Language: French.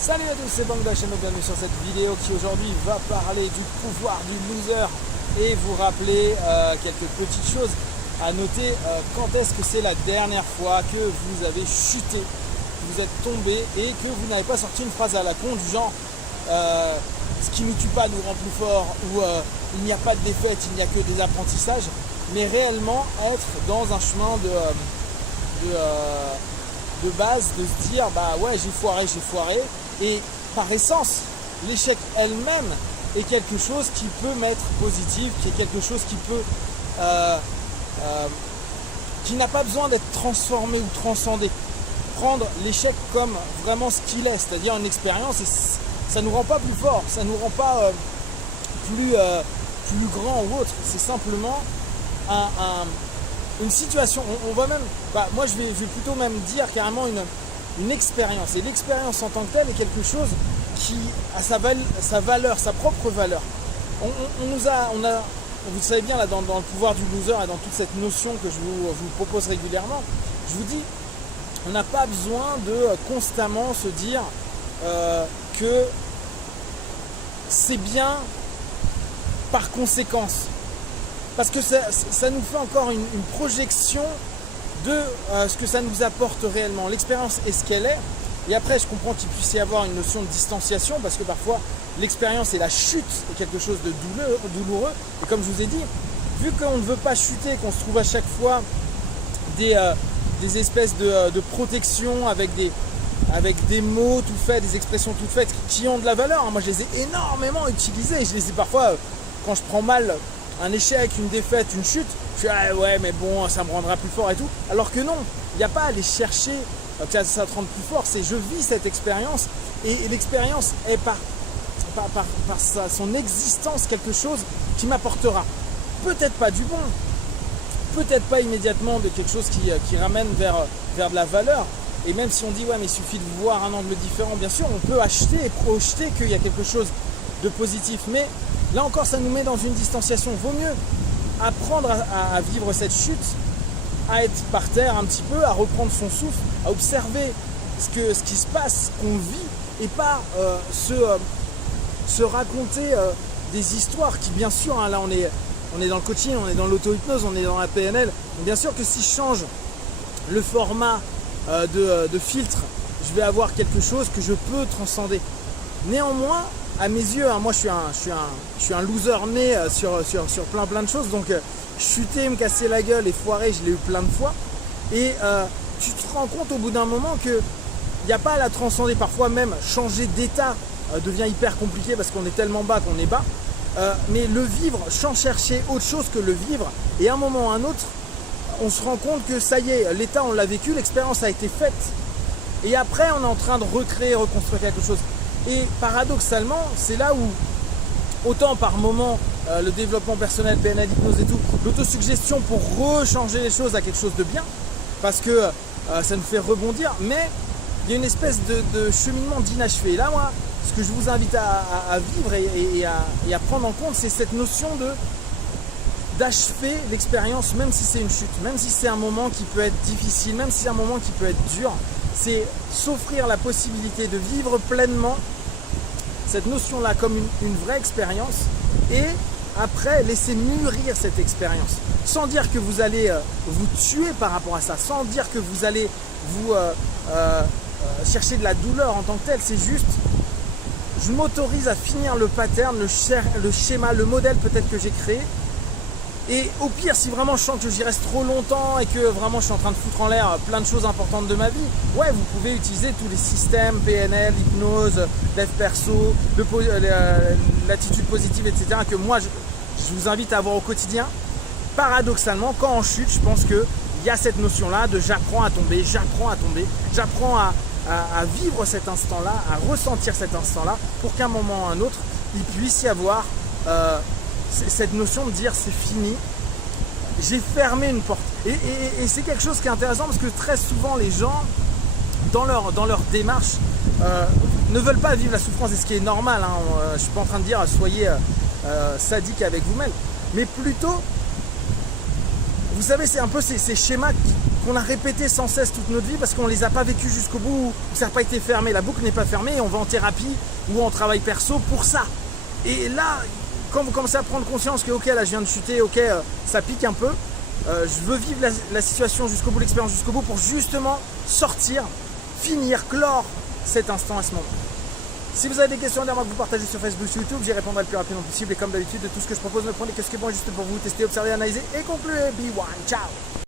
Salut à tous, c'est Bangladesh et bienvenue sur cette vidéo qui aujourd'hui va parler du pouvoir du loser et vous rappeler quelques petites choses à noter. Quand est-ce que c'est la dernière fois que vous avez chuté, vous êtes tombé et que vous n'avez pas sorti une phrase à la con du genre ce qui ne nous tue pas nous rend plus fort, ou il n'y a pas de défaite, il n'y a que des apprentissages, mais réellement être dans un chemin de base, de se dire bah ouais, j'ai foiré, et par essence l'échec elle-même est quelque chose qui peut m'être positif, qui est quelque chose qui peut qui n'a pas besoin d'être transformé ou transcendé. Prendre l'échec comme vraiment ce qu'il est, c'est-à-dire une expérience, et ça nous rend pas plus fort, ça nous rend pas plus grand ou autre, c'est simplement une situation. On va même, moi je vais plutôt même dire carrément une expérience, et l'expérience en tant que telle est quelque chose qui a sa valeur, sa propre valeur. Vous savez bien là dans le pouvoir du loser et dans toute cette notion que je vous propose régulièrement, je vous dis, on n'a pas besoin de constamment se dire que c'est bien par conséquence, parce que ça nous fait encore une projection de ce que ça nous apporte réellement. L'expérience est ce qu'elle est, et après je comprends qu'il puisse y avoir une notion de distanciation, parce que parfois l'expérience et la chute est quelque chose de douloureux, et comme je vous ai dit, vu qu'on ne veut pas chuter, qu'on se trouve à chaque fois des espèces de protection avec des mots tout faits, des expressions toutes faites qui ont de la valeur. Moi je les ai énormément utilisés, je les ai parfois, quand je prends mal un échec, une défaite, une chute, je suis ouais mais bon, ça me rendra plus fort et tout, alors que non, il n'y a pas à aller chercher que ça te rende plus fort, c'est je vis cette expérience, et l'expérience est par son existence quelque chose qui m'apportera peut-être pas du bon, peut-être pas immédiatement de quelque chose qui ramène vers de la valeur. Et même si on dit ouais mais il suffit de voir un angle différent, bien sûr on peut acheter et projeter qu'il y a quelque chose de positif, mais là encore ça nous met dans une distanciation. Vaut mieux apprendre à vivre cette chute, à être par terre un petit peu, à reprendre son souffle, à observer ce qui se passe, qu'on vit, et pas se raconter des histoires qui, bien sûr, hein, là on est dans le coaching, on est dans l'auto-hypnose, on est dans la PNL, donc bien sûr que si je change le format de filtre, je vais avoir quelque chose que je peux transcender. Néanmoins, à mes yeux, hein, moi je suis un loser né sur plein de choses, donc chuter, me casser la gueule et foirer, je l'ai eu plein de fois, et tu te rends compte au bout d'un moment que il n'y a pas à la transcender. Parfois même changer d'état devient hyper compliqué parce qu'on est tellement bas qu'on est bas, mais le vivre sans chercher autre chose que le vivre, et à un moment ou à un autre on se rend compte que ça y est, l'état on l'a vécu, l'expérience a été faite, et après on est en train de recréer, reconstruire quelque chose. Et paradoxalement, c'est là où, autant par moment, le développement personnel, PNL, hypnose et tout, l'autosuggestion pour rechanger les choses à quelque chose de bien, parce que ça nous fait rebondir, mais il y a une espèce de cheminement d'inachevé. Et là, moi, ce que je vous invite à vivre et à prendre en compte, c'est cette notion d'achever l'expérience, même si c'est une chute, même si c'est un moment qui peut être difficile, même si c'est un moment qui peut être dur. C'est s'offrir la possibilité de vivre pleinement cette notion-là comme une vraie expérience, et après laisser mûrir cette expérience, sans dire que vous allez vous tuer par rapport à ça, sans dire que vous allez vous chercher de la douleur en tant que tel. C'est juste, je m'autorise à finir le pattern, le schéma, le modèle peut-être que j'ai créé. Et au pire, si vraiment je sens que j'y reste trop longtemps et que vraiment je suis en train de foutre en l'air plein de choses importantes de ma vie, ouais, vous pouvez utiliser tous les systèmes, PNL, hypnose, dev perso, l'attitude positive, etc. que moi, je vous invite à avoir au quotidien. Paradoxalement, quand on chute, je pense qu'il y a cette notion-là de j'apprends à tomber, j'apprends à vivre cet instant-là, à ressentir cet instant-là, pour qu'à un moment ou à un autre, il puisse y avoir cette notion de dire c'est fini, j'ai fermé une porte. Et c'est quelque chose qui est intéressant, parce que très souvent les gens dans leur démarche ne veulent pas vivre la souffrance, et ce qui est normal, hein, je ne suis pas en train de dire soyez sadique avec vous-même, mais plutôt, vous savez, c'est un peu ces schémas qu'on a répété sans cesse toute notre vie parce qu'on ne les a pas vécues jusqu'au bout, ça n'a pas été fermé, la boucle n'est pas fermée et on va en thérapie ou en travail perso pour ça. Et là, quand vous commencez à prendre conscience que ok, là je viens de chuter, ok, ça pique un peu, je veux vivre la situation jusqu'au bout, l'expérience jusqu'au bout pour justement sortir, finir, clore cet instant à ce moment. Si vous avez des questions à dire, moi, que vous partagez sur Facebook, sur YouTube, j'y répondrai le plus rapidement possible. Et comme d'habitude, de tout ce que je propose, ne prenez que ce qui est bon juste pour vous, tester, observer, analyser et conclure. Be one, ciao.